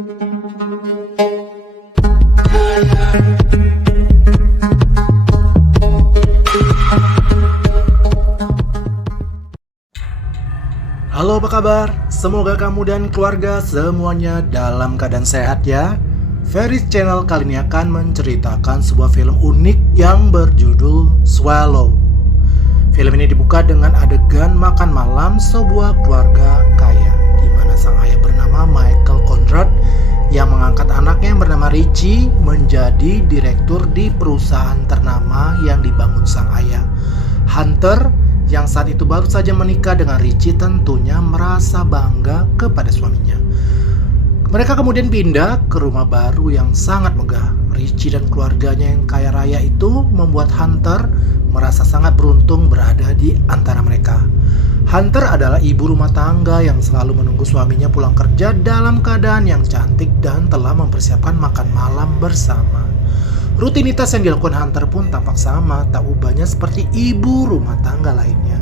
Halo, apa kabar? Semoga kamu dan keluarga semuanya dalam keadaan sehat ya. Ferris Channel kali ini akan menceritakan sebuah film unik yang berjudul Swallow. Film ini dibuka dengan adegan makan malam sebuah keluarga kaya, di mana sang ayah bernama Michael Conrad yang mengangkat anaknya yang bernama Richie menjadi direktur di perusahaan ternama yang dibangun sang ayah. Hunter yang saat itu baru saja menikah dengan Richie tentunya merasa bangga kepada suaminya. Mereka kemudian pindah ke rumah baru yang sangat megah. Richie dan keluarganya yang kaya raya itu membuat Hunter merasa sangat beruntung berada di antara mereka. Hunter adalah ibu rumah tangga yang selalu menunggu suaminya pulang kerja dalam keadaan yang cantik dan telah mempersiapkan makan malam bersama. Rutinitas yang dilakukan Hunter pun tampak sama, tak ubahnya seperti ibu rumah tangga lainnya.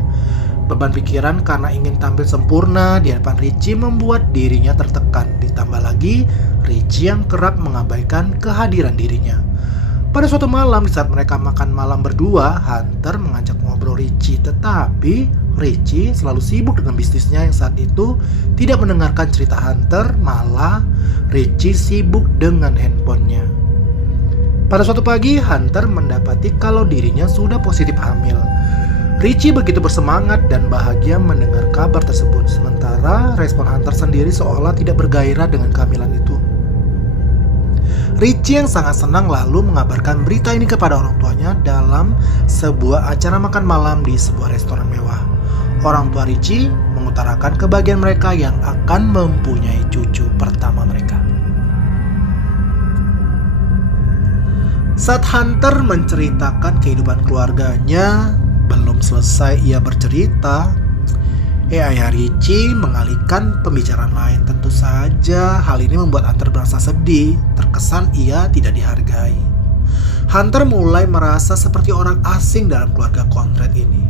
Beban pikiran karena ingin tampil sempurna di hadapan Richie membuat dirinya tertekan. Ditambah lagi, Richie yang kerap mengabaikan kehadiran dirinya. Pada suatu malam di saat mereka makan malam berdua, Hunter mengajak ngobrol Richie. Tetapi Richie selalu sibuk dengan bisnisnya yang saat itu tidak mendengarkan cerita Hunter, malah Richie sibuk dengan handphonenya. Pada suatu pagi, Hunter mendapati kalau dirinya sudah positif hamil. Richie begitu bersemangat dan bahagia mendengar kabar tersebut, sementara respon Hunter sendiri seolah tidak bergairah dengan kehamilan itu. Richie yang sangat senang lalu mengabarkan berita ini kepada orang tuanya dalam sebuah acara makan malam di sebuah restoran mewah. Orang tua Richie mengutarakan kebahagiaan mereka yang akan mempunyai cucu pertama mereka. Saat Hunter menceritakan kehidupan keluarganya, belum selesai ia bercerita, ayah Richie mengalihkan pembicaraan lain. Tentu saja hal ini membuat Hunter merasa sedih, terkesan ia tidak dihargai. Hunter mulai merasa seperti orang asing dalam keluarga Conrad ini.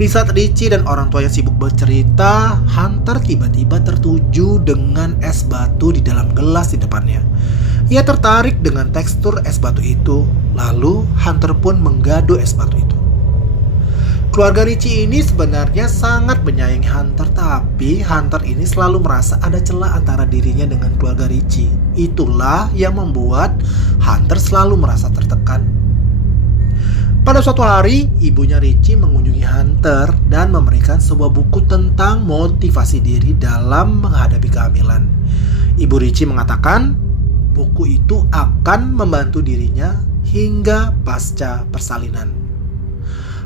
Di saat Richie dan orang tuanya sibuk bercerita, Hunter tiba-tiba tertuju dengan es batu di dalam gelas di depannya. Ia tertarik dengan tekstur es batu itu, lalu Hunter pun menggado es batu itu. Keluarga Richie ini sebenarnya sangat menyayangi Hunter, tapi Hunter ini selalu merasa ada celah antara dirinya dengan keluarga Richie. Itulah yang membuat Hunter selalu merasa tertekan. Pada suatu hari, ibunya Richie mengunjungi Hunter dan memberikan sebuah buku tentang motivasi diri dalam menghadapi kehamilan. Ibu Richie mengatakan buku itu akan membantu dirinya hingga pasca persalinan.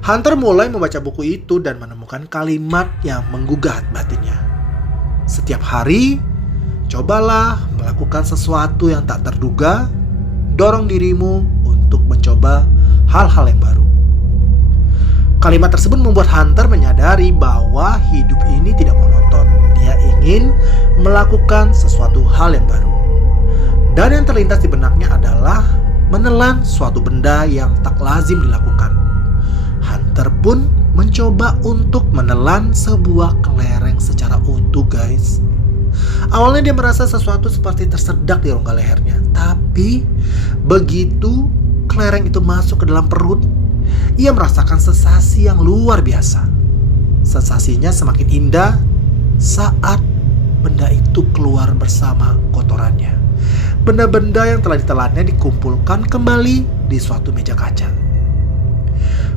Hunter mulai membaca buku itu dan menemukan kalimat yang menggugah batinnya. Setiap hari, cobalah melakukan sesuatu yang tak terduga, dorong dirimu untuk mencoba hal-hal yang baru. Kalimat tersebut membuat Hunter menyadari bahwa hidup ini tidak monoton. Dia ingin melakukan sesuatu hal yang baru. Dan yang terlintas di benaknya adalah menelan suatu benda yang tak lazim dilakukan. Hunter pun mencoba untuk menelan sebuah kelereng secara utuh, guys. Awalnya dia merasa sesuatu seperti tersedak di rongga lehernya. Tapi begitu kelereng itu masuk ke dalam perut, ia merasakan sensasi yang luar biasa. Sensasinya semakin indah saat benda itu keluar bersama kotorannya. Benda-benda yang telah ditelannya dikumpulkan kembali di suatu meja kaca.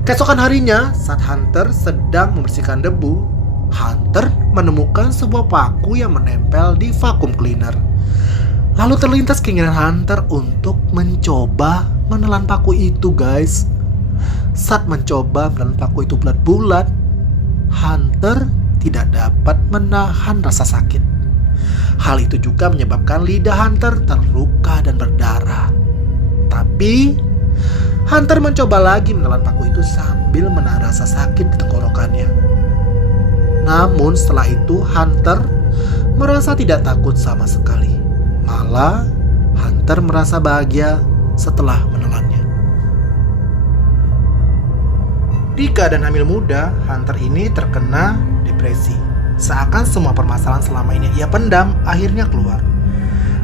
Keesokan harinya, saat Hunter sedang membersihkan debu, Hunter menemukan sebuah paku yang menempel di vacuum cleaner. Lalu terlintas keinginan Hunter untuk mencoba menelan paku itu, guys. Saat mencoba menelan paku itu bulat-bulat, Hunter tidak dapat menahan rasa sakit. Hal itu juga menyebabkan lidah Hunter terluka dan berdarah. Tapi Hunter mencoba lagi menelan paku itu sambil menahan rasa sakit di tenggorokannya. Namun setelah itu Hunter merasa tidak takut sama sekali. Malah Hunter merasa bahagia setelah menelannya. Di keadaan hamil muda, Hunter ini terkena depresi. Seakan semua permasalahan selama ini ia pendam akhirnya keluar.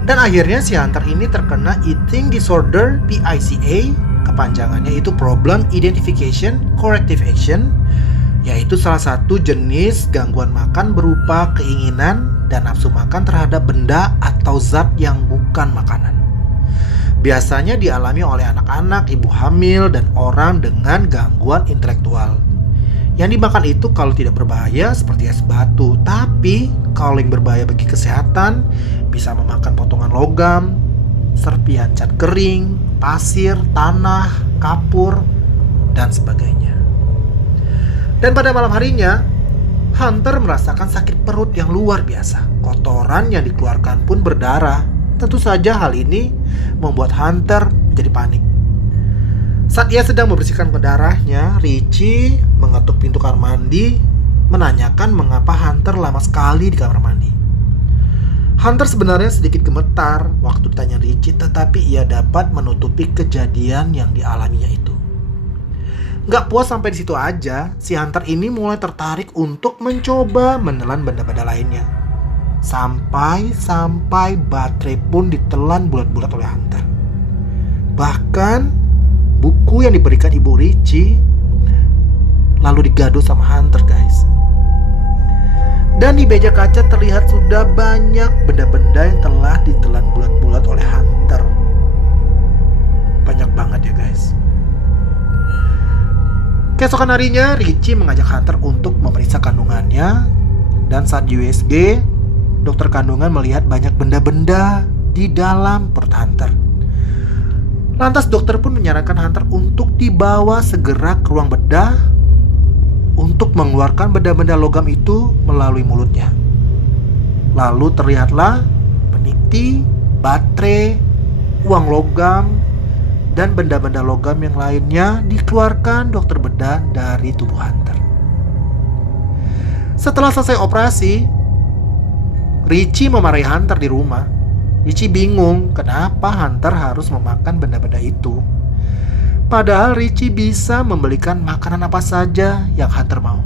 Dan akhirnya si Hunter ini terkena eating disorder PICA, kepanjangannya itu Problem Identification Corrective Action, yaitu salah satu jenis gangguan makan berupa keinginan dan nafsu makan terhadap benda atau zat yang bukan makanan. Biasanya dialami oleh anak-anak, ibu hamil, dan orang dengan gangguan intelektual. Yang dimakan itu kalau tidak berbahaya seperti es batu, tapi kalau yang berbahaya bagi kesehatan bisa memakan potongan logam, serpihan cat kering, pasir, tanah, kapur, dan sebagainya. Dan pada malam harinya, Hunter merasakan sakit perut yang luar biasa. Kotoran yang dikeluarkan pun berdarah. Tentu saja hal ini membuat Hunter jadi panik. Saat ia sedang membersihkan darahnya, Richie mengetuk pintu kamar mandi, menanyakan mengapa Hunter lama sekali di kamar mandi. Hunter sebenarnya sedikit gemetar waktu ditanya Richie, tetapi ia dapat menutupi kejadian yang dialaminya itu. Gak puas sampai di situ aja, si Hunter ini mulai tertarik untuk mencoba menelan benda-benda lainnya. Sampai baterai pun ditelan bulat-bulat oleh Hunter. Bahkan buku yang diberikan Ibu Richie lalu digado sama Hunter, guys. Dan di meja kaca terlihat sudah banyak benda-benda yang telah ditelan bulat-bulat oleh Hunter. Banyak banget ya, guys. Keesokan harinya, Richie mengajak Hunter untuk memeriksa kandungannya. Dan saat di USG, dokter kandungan melihat banyak benda-benda di dalam perut Hunter. Lantas dokter pun menyarankan Hunter untuk dibawa segera ke ruang bedah untuk mengeluarkan benda-benda logam itu melalui mulutnya. Lalu terlihatlah peniti, baterai, uang logam, dan benda-benda logam yang lainnya dikeluarkan dokter bedah dari tubuh Hunter. Setelah selesai operasi, Richie memarahi Hunter di rumah. Richie bingung kenapa Hunter harus memakan benda-benda itu. Padahal Richie bisa membelikan makanan apa saja yang Hunter mau.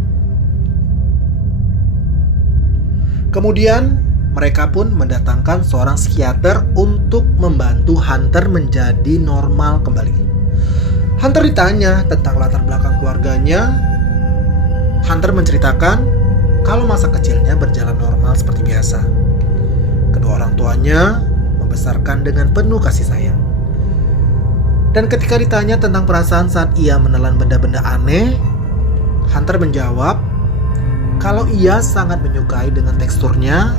Kemudian mereka pun mendatangkan seorang psikiater untuk membantu Hunter menjadi normal kembali. Hunter ditanya tentang latar belakang keluarganya. Hunter menceritakan kalau masa kecilnya berjalan normal seperti biasa. Kedua orang tuanya membesarkan dengan penuh kasih sayang. Dan ketika ditanya tentang perasaan saat ia menelan benda-benda aneh, Hunter menjawab kalau ia sangat menyukai dengan teksturnya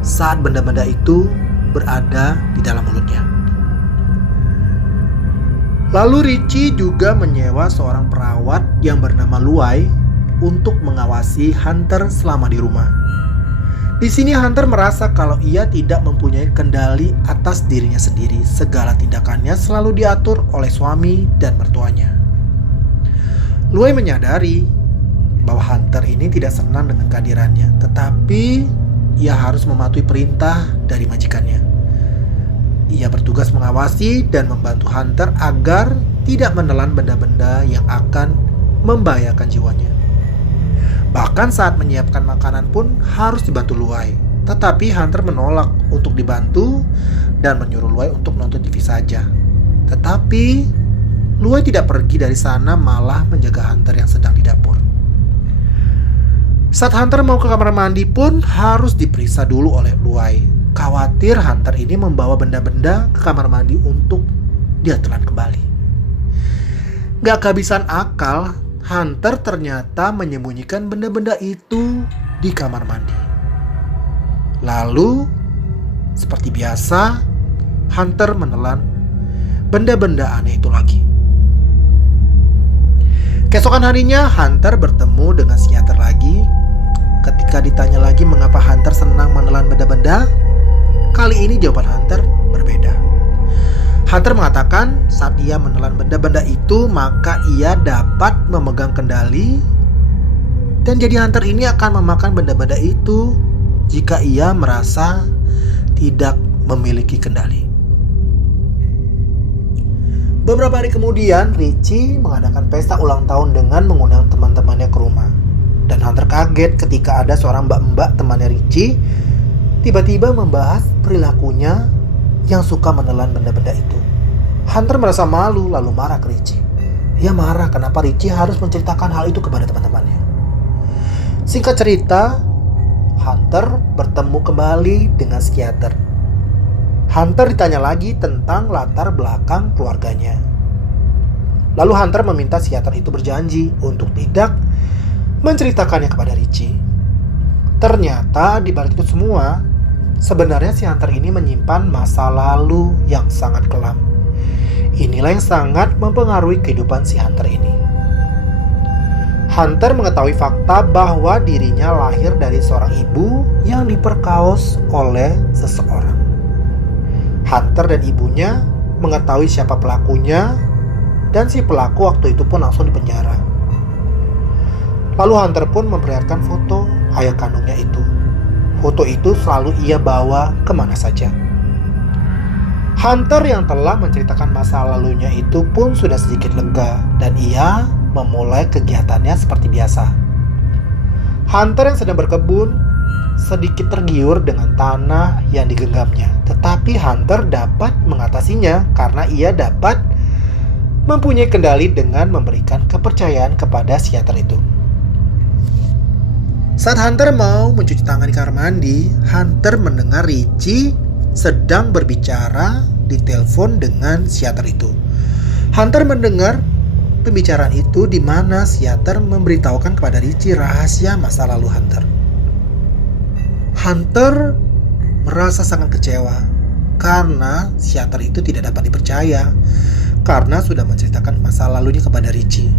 saat benda-benda itu berada di dalam mulutnya. Lalu Richie juga menyewa seorang perawat yang bernama Luai untuk mengawasi Hunter selama di rumah. Di sini Hunter merasa kalau ia tidak mempunyai kendali atas dirinya sendiri. Segala tindakannya selalu diatur oleh suami dan mertuanya. Luai menyadari bahwa Hunter ini tidak senang dengan kehadirannya, tetapi ia harus mematuhi perintah dari majikannya. Ia bertugas mengawasi dan membantu Hunter agar tidak menelan benda-benda yang akan membahayakan jiwanya. Bahkan saat menyiapkan makanan pun harus dibantu Luai. Tetapi Hunter menolak untuk dibantu dan menyuruh Luai untuk nonton TV saja. Tetapi Luai tidak pergi dari sana, malah menjaga Hunter yang sedang di dapur. Saat Hunter mau ke kamar mandi pun harus diperiksa dulu oleh Luai. Khawatir Hunter ini membawa benda-benda ke kamar mandi untuk dia telan kembali. Gak kehabisan akal, Hunter ternyata menyembunyikan benda-benda itu di kamar mandi. Lalu, seperti biasa, Hunter menelan benda-benda aneh itu lagi. Keesokan harinya, Hunter bertemu dengan psikiater lagi. Ketika ditanya lagi mengapa Hunter senang menelan benda-benda, kali ini jawaban Hunter berbeda. Hunter mengatakan saat ia menelan benda-benda itu maka ia dapat memegang kendali, dan jadi Hunter ini akan memakan benda-benda itu jika ia merasa tidak memiliki kendali. Beberapa hari kemudian, Richie mengadakan pesta ulang tahun dengan mengundang teman-temannya ke rumah. Dan Hunter kaget ketika ada seorang mbak-mbak temannya Richie tiba-tiba membahas perilakunya yang suka menelan benda-benda itu. Hunter merasa malu lalu marah ke Richie. Dia marah kenapa Richie harus menceritakan hal itu kepada teman-temannya. Singkat cerita, Hunter bertemu kembali dengan psikiater. Hunter ditanya lagi tentang latar belakang keluarganya. Lalu Hunter meminta psikiater itu berjanji untuk tidak menceritakannya kepada Richie. Ternyata di balik itu semua, sebenarnya si Hunter ini menyimpan masa lalu yang sangat kelam. Inilah yang sangat mempengaruhi kehidupan si Hunter ini. Hunter mengetahui fakta bahwa dirinya lahir dari seorang ibu yang diperkaos oleh seseorang. Hunter dan ibunya mengetahui siapa pelakunya, dan si pelaku waktu itu pun langsung dipenjara. Lalu Hunter pun memperlihatkan foto ayah kandungnya itu. Foto itu selalu ia bawa kemana saja. Hunter yang telah menceritakan masa lalunya itu pun sudah sedikit lega dan ia memulai kegiatannya seperti biasa. Hunter yang sedang berkebun sedikit tergiur dengan tanah yang digenggamnya, tetapi Hunter dapat mengatasinya karena ia dapat mempunyai kendali dengan memberikan kepercayaan kepada psikiater itu. Saat Hunter mau mencuci tangan di kamar mandi, Hunter mendengar Richie sedang berbicara di telepon dengan psikiater itu. Hunter mendengar pembicaraan itu di mana psikiater memberitahukan kepada Richie rahasia masa lalu Hunter. Hunter merasa sangat kecewa karena psikiater itu tidak dapat dipercaya karena sudah menceritakan masa lalunya kepada Richie.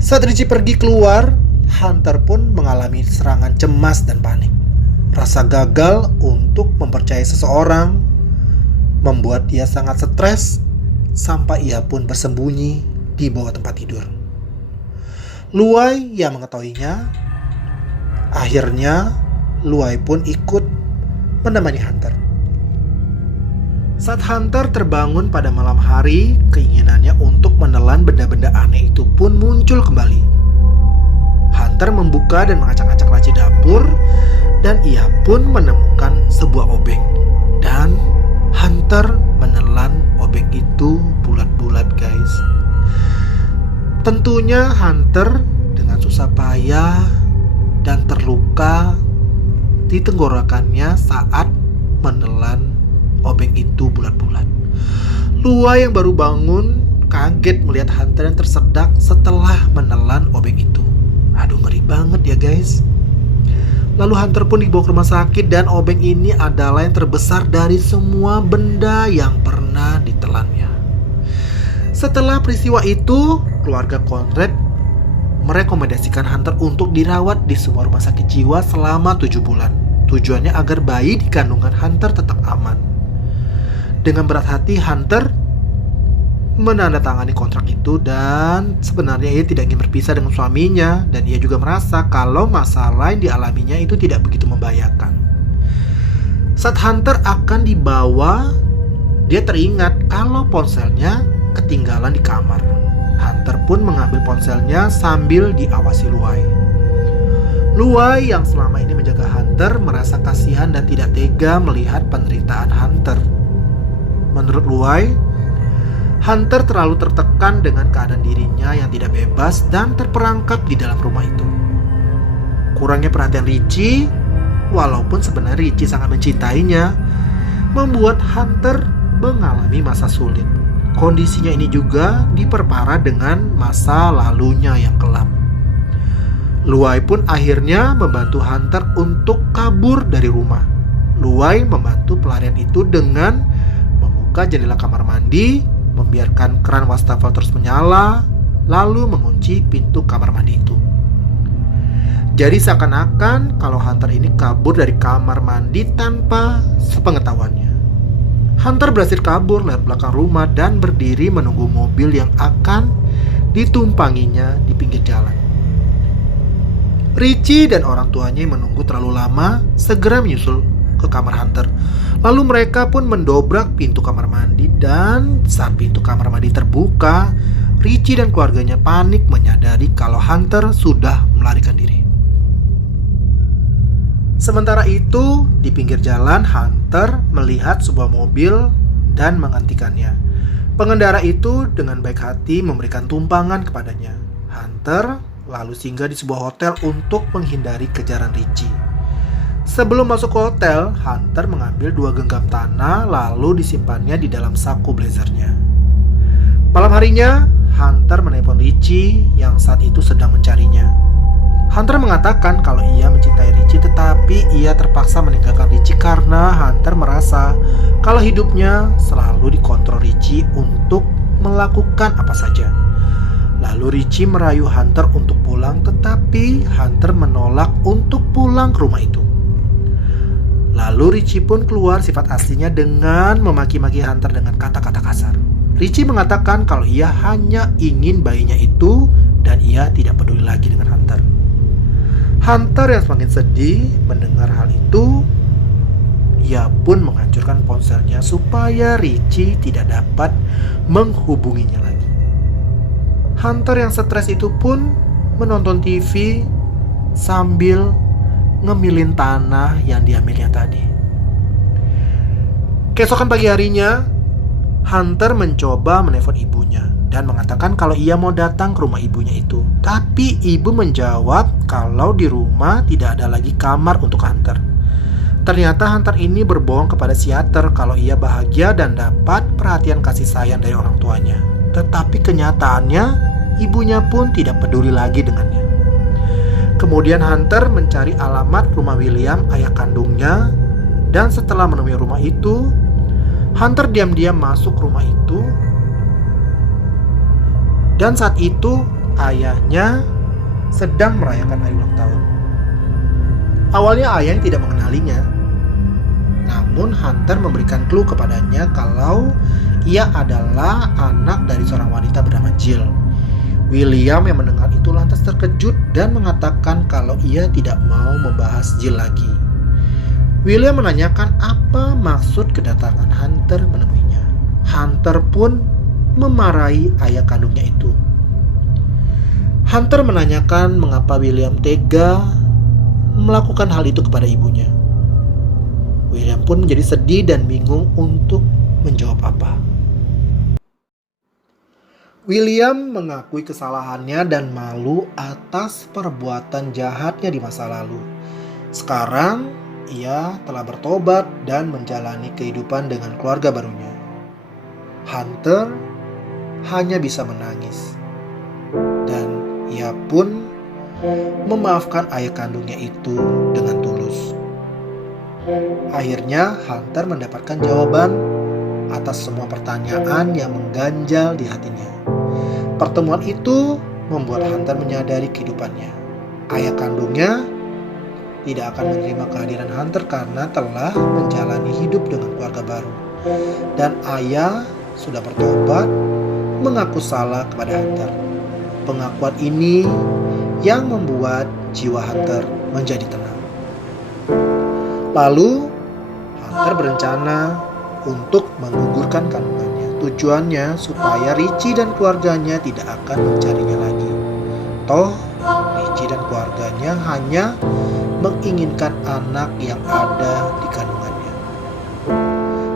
Saat Richie pergi keluar, Hunter pun mengalami serangan cemas dan panik. Rasa gagal untuk mempercayai seseorang membuat dia sangat stres sampai ia pun bersembunyi di bawah tempat tidur. Luai yang mengetahuinya, akhirnya Luai pun ikut menemani Hunter. Saat Hunter terbangun pada malam hari, keinginannya untuk menelan benda-benda aneh itu pun muncul kembali. Hunter membuka dan mengacak-acak laci dapur dan ia pun menemukan sebuah obeng. Dan Hunter menelan obeng itu bulat-bulat, guys. Tentunya Hunter dengan susah payah dan terluka di tenggorokannya saat menelan obeng itu bulat-bulat. Luai yang baru bangun kaget melihat Hunter yang tersedak setelah menelan obeng itu. Aduh, ngeri banget ya guys. Lalu Hunter pun dibawa ke rumah sakit dan obeng ini adalah yang terbesar dari semua benda yang pernah ditelannya. Setelah peristiwa itu, keluarga Conrad merekomendasikan Hunter untuk dirawat di sebuah rumah sakit jiwa selama 7 bulan. Tujuannya agar bayi di kandungan Hunter tetap aman. Dengan berat hati, Hunter menandatangani kontrak itu dan sebenarnya ia tidak ingin berpisah dengan suaminya dan ia juga merasa kalau masalah yang dialaminya itu tidak begitu membahayakan. Saat Hunter akan dibawa, dia teringat kalau ponselnya ketinggalan di kamar. Hunter pun mengambil ponselnya sambil diawasi Luai. Luai yang selama ini menjaga Hunter merasa kasihan dan tidak tega melihat penderitaan Hunter. Menurut Luai, Hunter terlalu tertekan dengan keadaan dirinya yang tidak bebas dan terperangkap di dalam rumah itu. Kurangnya perhatian Richie, walaupun sebenarnya Richie sangat mencintainya, membuat Hunter mengalami masa sulit. Kondisinya ini juga diperparah dengan masa lalunya yang kelam. Luai pun akhirnya membantu Hunter untuk kabur dari rumah. Luai membantu pelarian itu dengan membuka jendela kamar mandi, membiarkan keran wastafel terus menyala, lalu mengunci pintu kamar mandi itu. Jadi seakan-akan kalau Hunter ini kabur dari kamar mandi tanpa sepengetahuannya. Hunter berhasil kabur lewat belakang rumah dan berdiri menunggu mobil yang akan ditumpanginya di pinggir jalan. Richie dan orang tuanya yang menunggu terlalu lama segera menyusul ke kamar Hunter. Lalu mereka pun mendobrak pintu kamar mandi dan saat pintu kamar mandi terbuka, Richie dan keluarganya panik menyadari kalau Hunter sudah melarikan diri. Sementara itu, di pinggir jalan, Hunter melihat sebuah mobil dan menghentikannya. Pengendara itu dengan baik hati memberikan tumpangan kepadanya. Hunter lalu singgah di sebuah hotel untuk menghindari kejaran Richie. Sebelum masuk ke hotel, Hunter mengambil 2 genggam tanah lalu disimpannya di dalam saku blazernya. Malam harinya, Hunter menelpon Richie yang saat itu sedang mencarinya. Hunter mengatakan kalau ia mencintai Richie, tetapi ia terpaksa meninggalkan Richie karena Hunter merasa kalau hidupnya selalu dikontrol Richie untuk melakukan apa saja. Lalu Richie merayu Hunter untuk pulang, tetapi Hunter menolak untuk pulang ke rumah itu. Lalu Richie pun keluar sifat aslinya dengan memaki-maki Hunter dengan kata-kata kasar. Richie mengatakan kalau ia hanya ingin bayinya itu dan ia tidak peduli lagi dengan Hunter. Hunter yang semakin sedih mendengar hal itu, ia pun menghancurkan ponselnya supaya Richie tidak dapat menghubunginya lagi. Hunter yang stres itu pun menonton TV sambil ngemilin tanah yang diambilnya tadi. Keesokan pagi harinya, Hunter mencoba menelpon ibunya dan mengatakan kalau ia mau datang ke rumah ibunya itu. Tapi ibu menjawab kalau di rumah tidak ada lagi kamar untuk Hunter. Ternyata Hunter ini berbohong kepada psikiater kalau ia bahagia dan dapat perhatian kasih sayang dari orang tuanya. Tetapi kenyataannya, ibunya pun tidak peduli lagi dengannya. Kemudian Hunter mencari alamat rumah William, ayah kandungnya, dan setelah menemui rumah itu, Hunter diam-diam masuk rumah itu, dan saat itu ayahnya sedang merayakan hari ulang tahun. Awalnya ayahnya tidak mengenalinya, namun Hunter memberikan clue kepadanya kalau ia adalah anak dari seorang wanita bernama Jill. William yang mendengar itu lantas terkejut dan mengatakan kalau ia tidak mau membahas Jill lagi. William menanyakan apa maksud kedatangan Hunter menemuinya. Hunter pun memarahi ayah kandungnya itu. Hunter menanyakan mengapa William tega melakukan hal itu kepada ibunya. William pun menjadi sedih dan bingung untuk menjawab apa. William mengakui kesalahannya dan malu atas perbuatan jahatnya di masa lalu. Sekarang, ia telah bertobat dan menjalani kehidupan dengan keluarga barunya. Hunter hanya bisa menangis, dan ia pun memaafkan ayah kandungnya itu dengan tulus. Akhirnya Hunter mendapatkan jawaban atas semua pertanyaan yang mengganjal di hatinya. Pertemuan itu membuat Hunter menyadari kehidupannya. Ayah kandungnya tidak akan menerima kehadiran Hunter karena telah menjalani hidup dengan keluarga baru. Dan ayah sudah bertobat, mengaku salah kepada Hunter. Pengakuan ini yang membuat jiwa Hunter menjadi tenang. Lalu Hunter berencana untuk menggugurkan kandungannya. Tujuannya supaya Richie dan keluarganya tidak akan mencarinya lagi. Toh Richie dan keluarganya hanya menginginkan anak yang ada di kandungannya.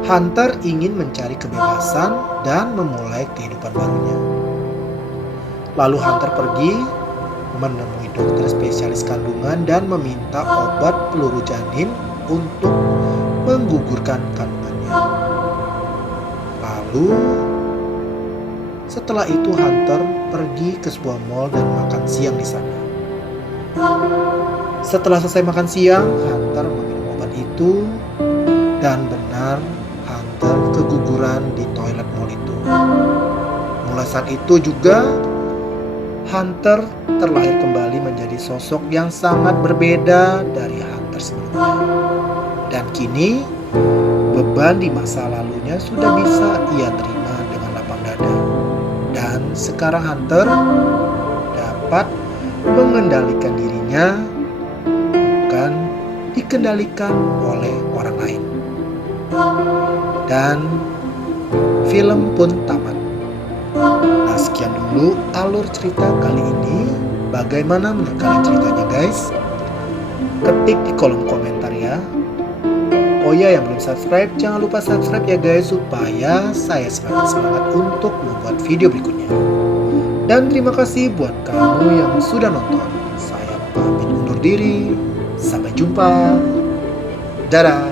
Hunter ingin mencari kebebasan dan memulai kehidupan barunya. Lalu Hunter pergi menemui dokter spesialis kandungan dan meminta obat peluru janin untuk menggugurkan kandungannya. Lalu setelah itu Hunter pergi ke sebuah mall dan makan siang di sana. Setelah selesai makan siang, Hunter meminum obat itu dan benar Hunter keguguran di toilet mall itu. Mulai saat itu juga Hunter terlahir kembali menjadi sosok yang sangat berbeda dari Hunter sebelumnya. Dan kini beban di masa lalunya sudah bisa ia terima dengan lapang dada. Dan sekarang Hunter dapat mengendalikan dirinya, bukan dikendalikan oleh orang lain. Dan film pun tamat. Nah, sekian dulu alur cerita kali ini. Bagaimana menurut kalian ceritanya, guys? ketik di kolom komentar ya. Oh ya, yang belum subscribe, jangan lupa subscribe ya guys, supaya saya semakin semangat untuk membuat video berikutnya. Dan terima kasih buat kamu yang sudah nonton. Saya pamit undur diri. Sampai jumpa. Dadah.